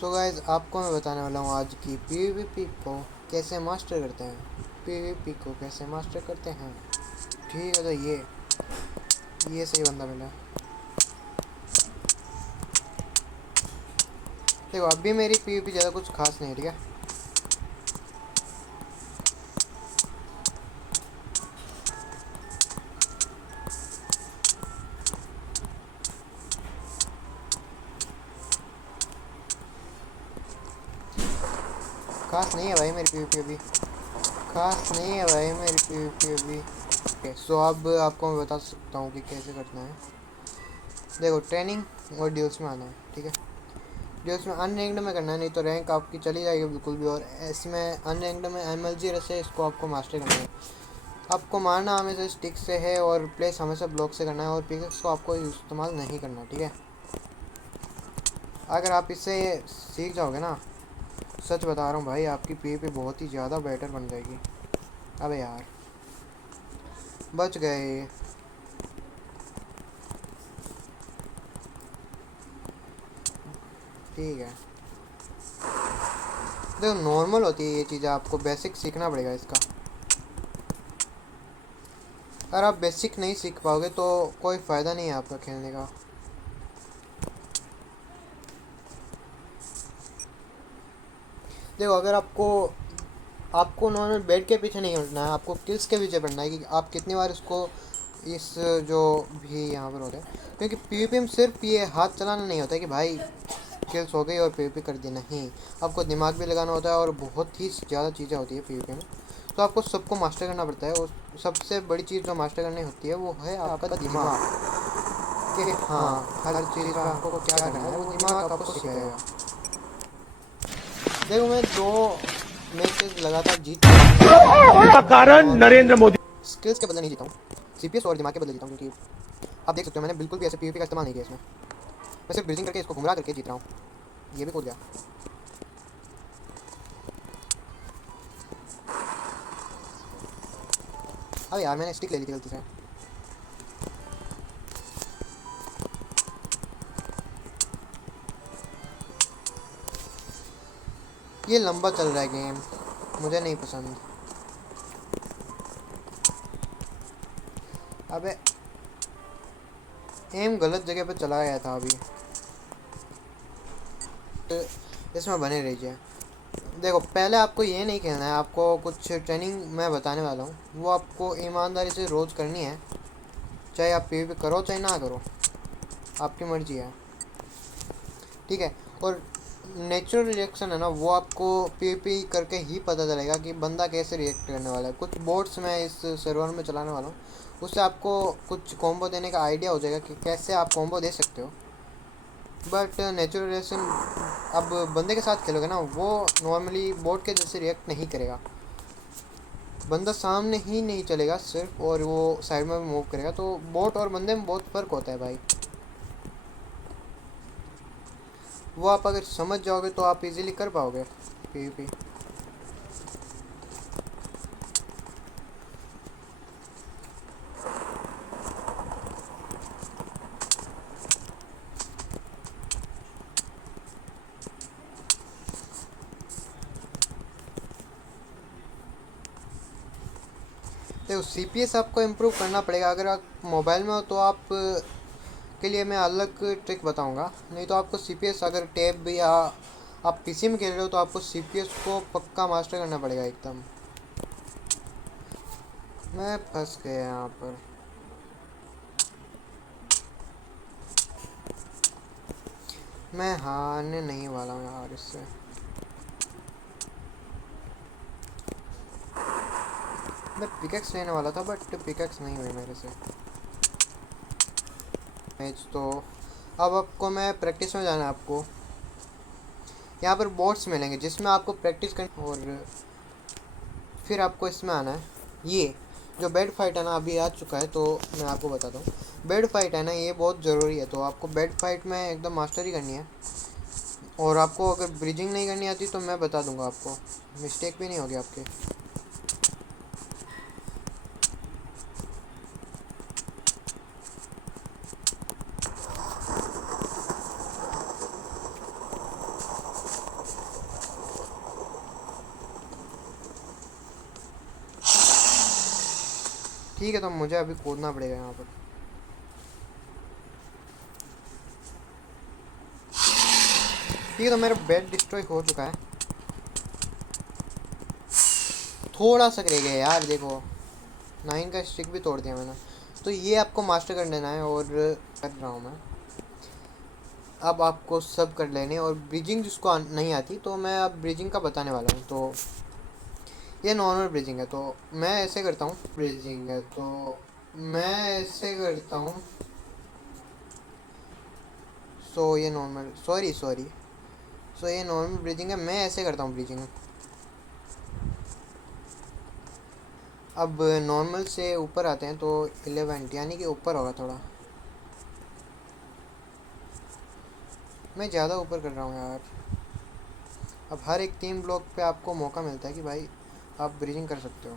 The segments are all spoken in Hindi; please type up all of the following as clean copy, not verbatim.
सो गाइस, आपको मैं बताने वाला हूँ आज की पीवीपी को कैसे मास्टर करते हैं। पीवीपी को कैसे मास्टर करते हैं। ठीक है, तो ये सही बंदा मिला। देखो, अभी मेरी पीवीपी ज़्यादा कुछ खास नहीं है, ठीक है। खास नहीं है भाई मेरी पीवीपी अभी। खास नहीं है भाई मेरी पीवीपी अभी। ओके, सो अब आपको मैं बता सकता हूँ कि कैसे करना है। देखो, ट्रेनिंग और ड्यूल्स में आना है, ठीक है। ड्यूल्स में अनरैंक्ड में करना है, नहीं तो रैंक आपकी चली जाएगी बिल्कुल भी। और इसमें अनरैंक्ड में mlgrush है, इसको आपको मास्टर करना है। आपको मारना हमेशा स्टिक से है और प्लेस हमेशा ब्लॉक से करना है, और पिकेक्स को आपको इस्तेमाल नहीं करना, ठीक है। अगर आप इससे सीख जाओगे ना, सच बता रहा हूँ भाई, आपकी पीवीपी बहुत ही ज़्यादा बेटर बन जाएगी। अबे यार, बच गए। ठीक है, देखो नॉर्मल होती है ये चीज़ें, आपको बेसिक सीखना पड़ेगा इसका। अगर आप बेसिक नहीं सीख पाओगे तो कोई फ़ायदा नहीं है आपका खेलने का। देखो, अगर आपको आपको नॉर्मल बेड के पीछे नहीं उठना है, आपको किल्स के पीछे पड़ना है कि आप कितनी बार इसको इस जो भी यहाँ पर होते हैं। क्योंकि पीवीपी में सिर्फ ये हाथ चलाना नहीं होता है कि भाई किल्स हो गई और पीवीपी कर दी, नहीं। आपको दिमाग भी लगाना होता है और बहुत ही ज़्यादा चीज़ें होती है पीवीपी में। तो आपको सबको मास्टर करना पड़ता है, और सबसे बड़ी चीज़ जो मास्टर करनी होती है वो है आपका दिमाग। कि हाँ, हर चीज़ का आपको क्या करना है वो दिमाग आपको सिखाएगा। देखो, मैं 2 मैचेस लगातार जीत का कारण नरेंद्र मोदी। स्किल्स के बदले नहीं जीता हूँ, सीपीएस और दिमाग के बदले जीता हूँ। क्योंकि आप देख सकते हो, मैंने बिल्कुल भी ऐसे पीवीपी का इस्तेमाल नहीं किया इसमें। मैं सिर्फ ब्रीजिंग करके इसको घुमरा करके जीत रहा हूँ। ये भी कूद गया। अरे यार, मैंने स्टिक ले ली थी गलती से। ये लंबा चल रहा है गेम, मुझे नहीं पसंद। अबे, एम गलत जगह पे चला गया था अभी। तो इसमें बने रहिए। देखो, पहले आपको ये नहीं खेलना है, आपको कुछ ट्रेनिंग मैं बताने वाला हूँ, वो आपको ईमानदारी से रोज़ करनी है। चाहे आप पीवीपी करो चाहे ना करो, आपकी मर्जी है, ठीक है। और नेचुरल रिएक्शन है ना, वो आपको पीवीपी करके ही पता चलेगा कि बंदा कैसे रिएक्ट करने वाला है। कुछ बोट्स मैं इस सर्वर में चलाने वाला हूँ, उससे आपको कुछ कॉम्बो देने का आइडिया हो जाएगा कि कैसे आप कॉम्बो दे सकते हो। बट नेचुरल रिएक्शन अब बंदे के साथ खेलोगे ना, वो नॉर्मली बोट के जैसे रिएक्ट नहीं करेगा। बंदा सामने ही नहीं चलेगा सिर्फ, और वो साइड में मूव करेगा। तो बोट और बंदे में बहुत फ़र्क होता है भाई। वो आप अगर समझ जाओगे तो आप इजीली कर पाओगे पीवीपी। देखो, सीपीएस आपको इम्प्रूव करना पड़ेगा। अगर आप मोबाइल में हो तो आप के लिए मैं अलग ट्रिक बताऊंगा, नहीं तो आपको सीपीएस, अगर टैब या आप पीसी में खेल रहे हो तो आपको सीपीएस को पक्का मास्टर करना पड़ेगा एकदम। मैं फंस गया यहाँ पर। मैं हारने नहीं वाला हूँ यार इससे। मैं पिकेक्स लेने वाला था, बट पिकेक्स नहीं हुई मेरे से। मैच तो अब आपको मैं प्रैक्टिस में जाना है। आपको यहाँ पर बोर्ड्स मिलेंगे जिसमें आपको प्रैक्टिस करनी, और फिर आपको इसमें आना है। ये जो बेड फाइट है ना, अभी आ चुका है, तो मैं आपको बताता हूँ। बेड फाइट है ना, ये बहुत ज़रूरी है, तो आपको बेड फाइट में एकदम मास्टरी करनी है। और आपको अगर ब्रिजिंग नहीं करनी आती तो मैं बता दूंगा आपको, मिस्टेक भी नहीं होगी आपके। ठीक है, तो मुझे अभी कूदना पड़ेगा यहाँ पर। ठीक है, तो मेरा बेड डिस्ट्रॉय हो चुका है। थोड़ा सा रह गया यार, देखो 9 का स्टिक भी तोड़ दिया मैंने। तो ये आपको मास्टर कर लेना है, और कर रहा हूँ मैं। अब आपको सब कर लेने, और ब्रिजिंग जिसको नहीं आती तो मैं अब ब्रिजिंग का बताने वाला हूँ। तो ये नॉर्मल ब्रिजिंग है, तो मैं ऐसे करता हूँ। ब्रिजिंग है तो मैं ऐसे करता हूँ। ये नॉर्मल, सॉरी सॉरी। ये नॉर्मल ब्रिजिंग है, मैं ऐसे करता हूँ ब्रिजिंग। अब नॉर्मल से ऊपर आते हैं तो 11 यानी कि ऊपर होगा थोड़ा। मैं ज़्यादा ऊपर कर रहा हूँ यार। अब हर एक 3 ब्लॉक पे आपको मौका मिलता है कि भाई आप ब्रिजिंग कर सकते हो।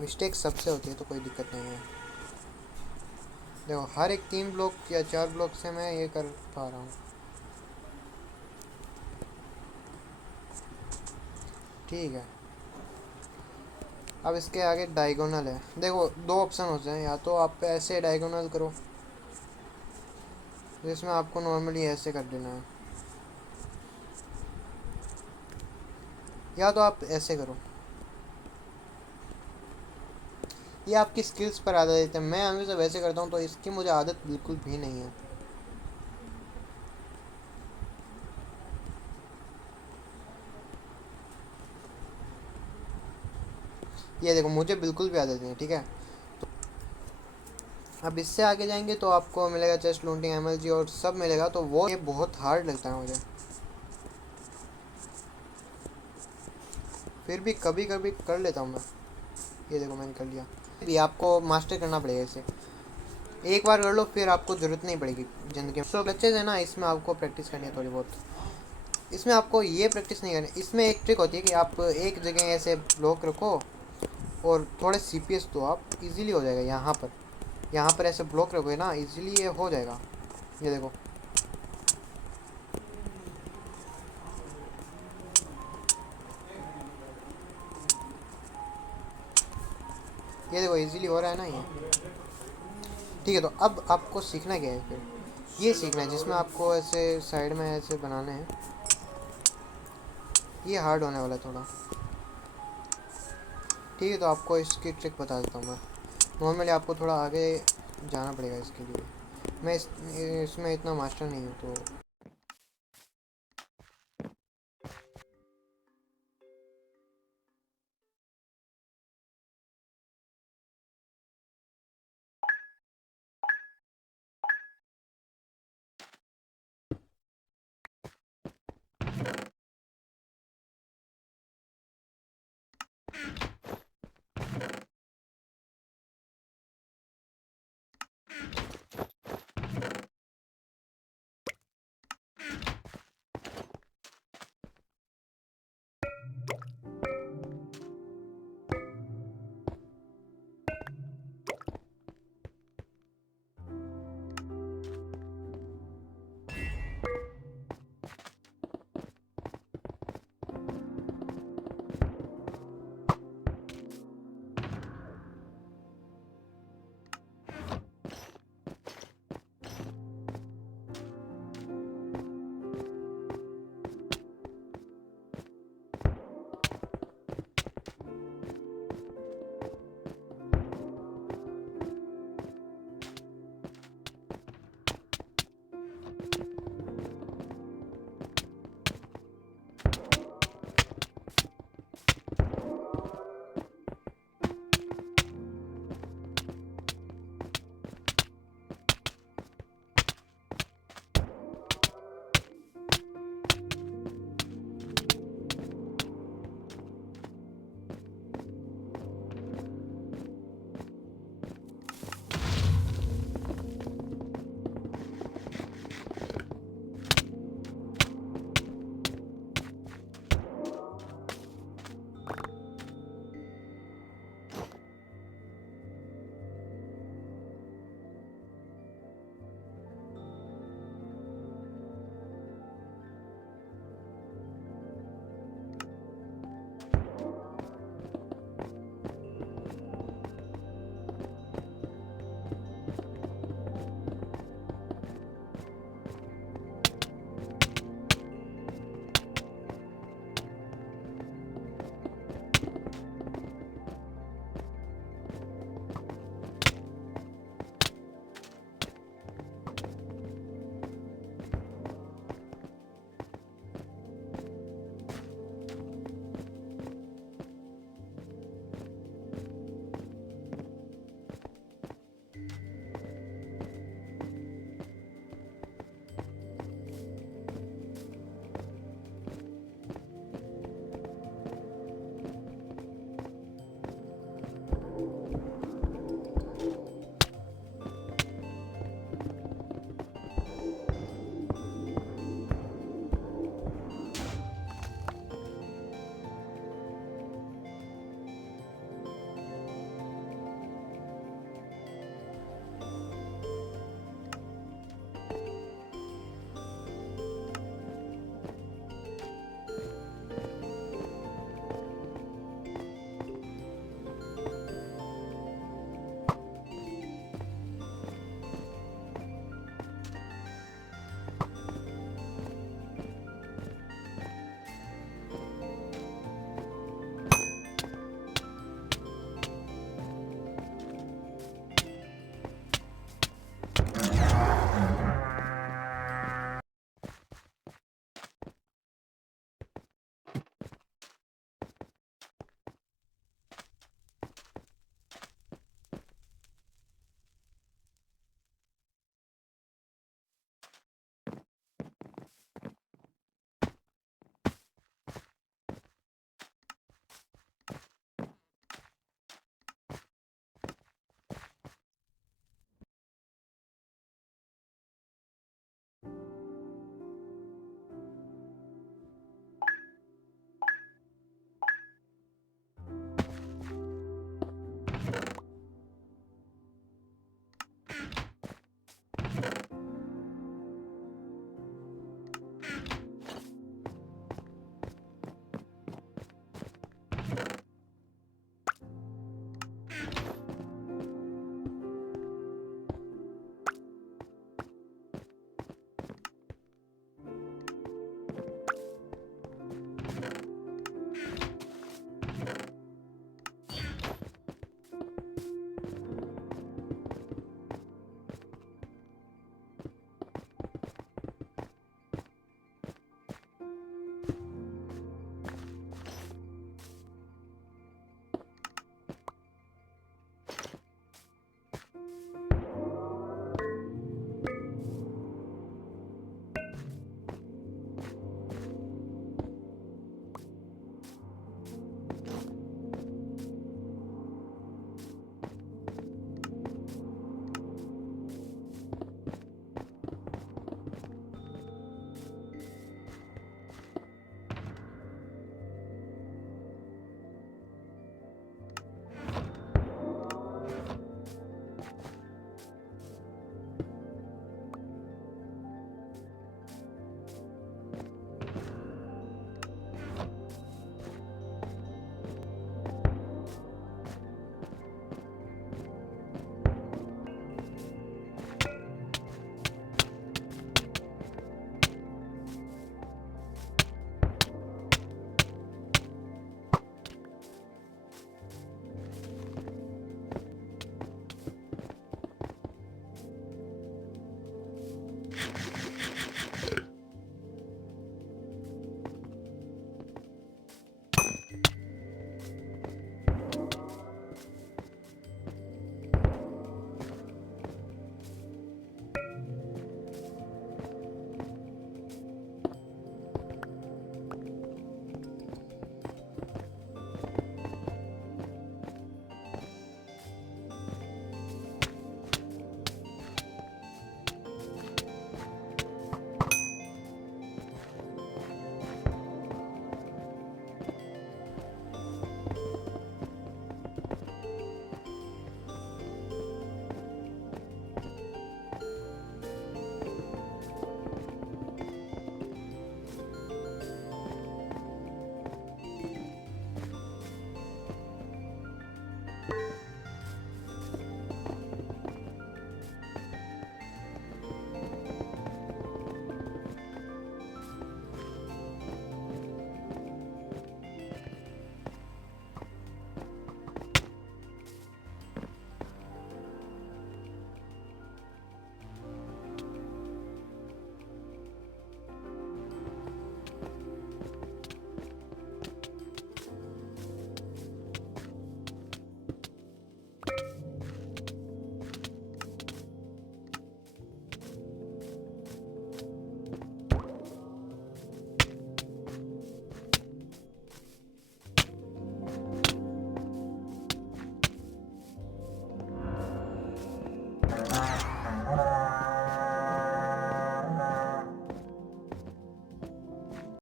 मिस्टेक सबसे होती है, तो कोई दिक्कत नहीं है। देखो हर एक 3 ब्लॉक या 4 ब्लॉक से मैं ये कर पा रहा हूँ। ठीक है, अब इसके आगे डायगोनल है। देखो 2 ऑप्शन होते हैं, या तो आप ऐसे डायगोनल करो, जिसमें आपको नॉर्मली ऐसे कर देना है, या तो आप ऐसे करो। ये आपकी स्किल्स पर आधारित है। मैं हमेशा वैसे करता हूँ, तो इसकी मुझे आदत बिल्कुल भी नहीं है। ये देखो मुझे बिल्कुल भी आदत नहीं है, ठीक है। अब इससे आगे जाएंगे तो आपको मिलेगा चेस्ट लूटिंग, एमएलजी और सब मिलेगा, तो वो ये बहुत हार्ड लगता है मुझे। फिर भी कभी कभी कर लेता हूँ मैं। ये देखो मैंने कर लिया। भी आपको मास्टर करना पड़ेगा इसे। एक बार कर लो, फिर आपको ज़रूरत नहीं पड़ेगी ज़िंदगी में। सो बच्चे है ना, इसमें आपको प्रैक्टिस करनी है थोड़ी बहुत। इसमें आपको ये प्रैक्टिस नहीं करनी। इसमें एक ट्रिक होती है कि आप एक जगह ऐसे ब्लॉक रखो और थोड़े सीपीएस दो, आप इजीली हो जाएगा। यहाँ पर ऐसे ब्लॉक रखोगे ना, इजीली ये हो जाएगा। ये देखो, ये देखो इजीली हो रहा है ना ये। ठीक है, तो अब आपको सीखना क्या है फिर? ये सीखना है जिसमें आपको ऐसे साइड में ऐसे बनाने हैं। ये हार्ड होने वाला है थोड़ा। ठीक है, तो आपको इसकी ट्रिक बता देता हूँ मैं। नॉर्मली आपको थोड़ा आगे जाना पड़ेगा इसके लिए। मैं इसमें इतना मास्टर नहीं हूँ, तो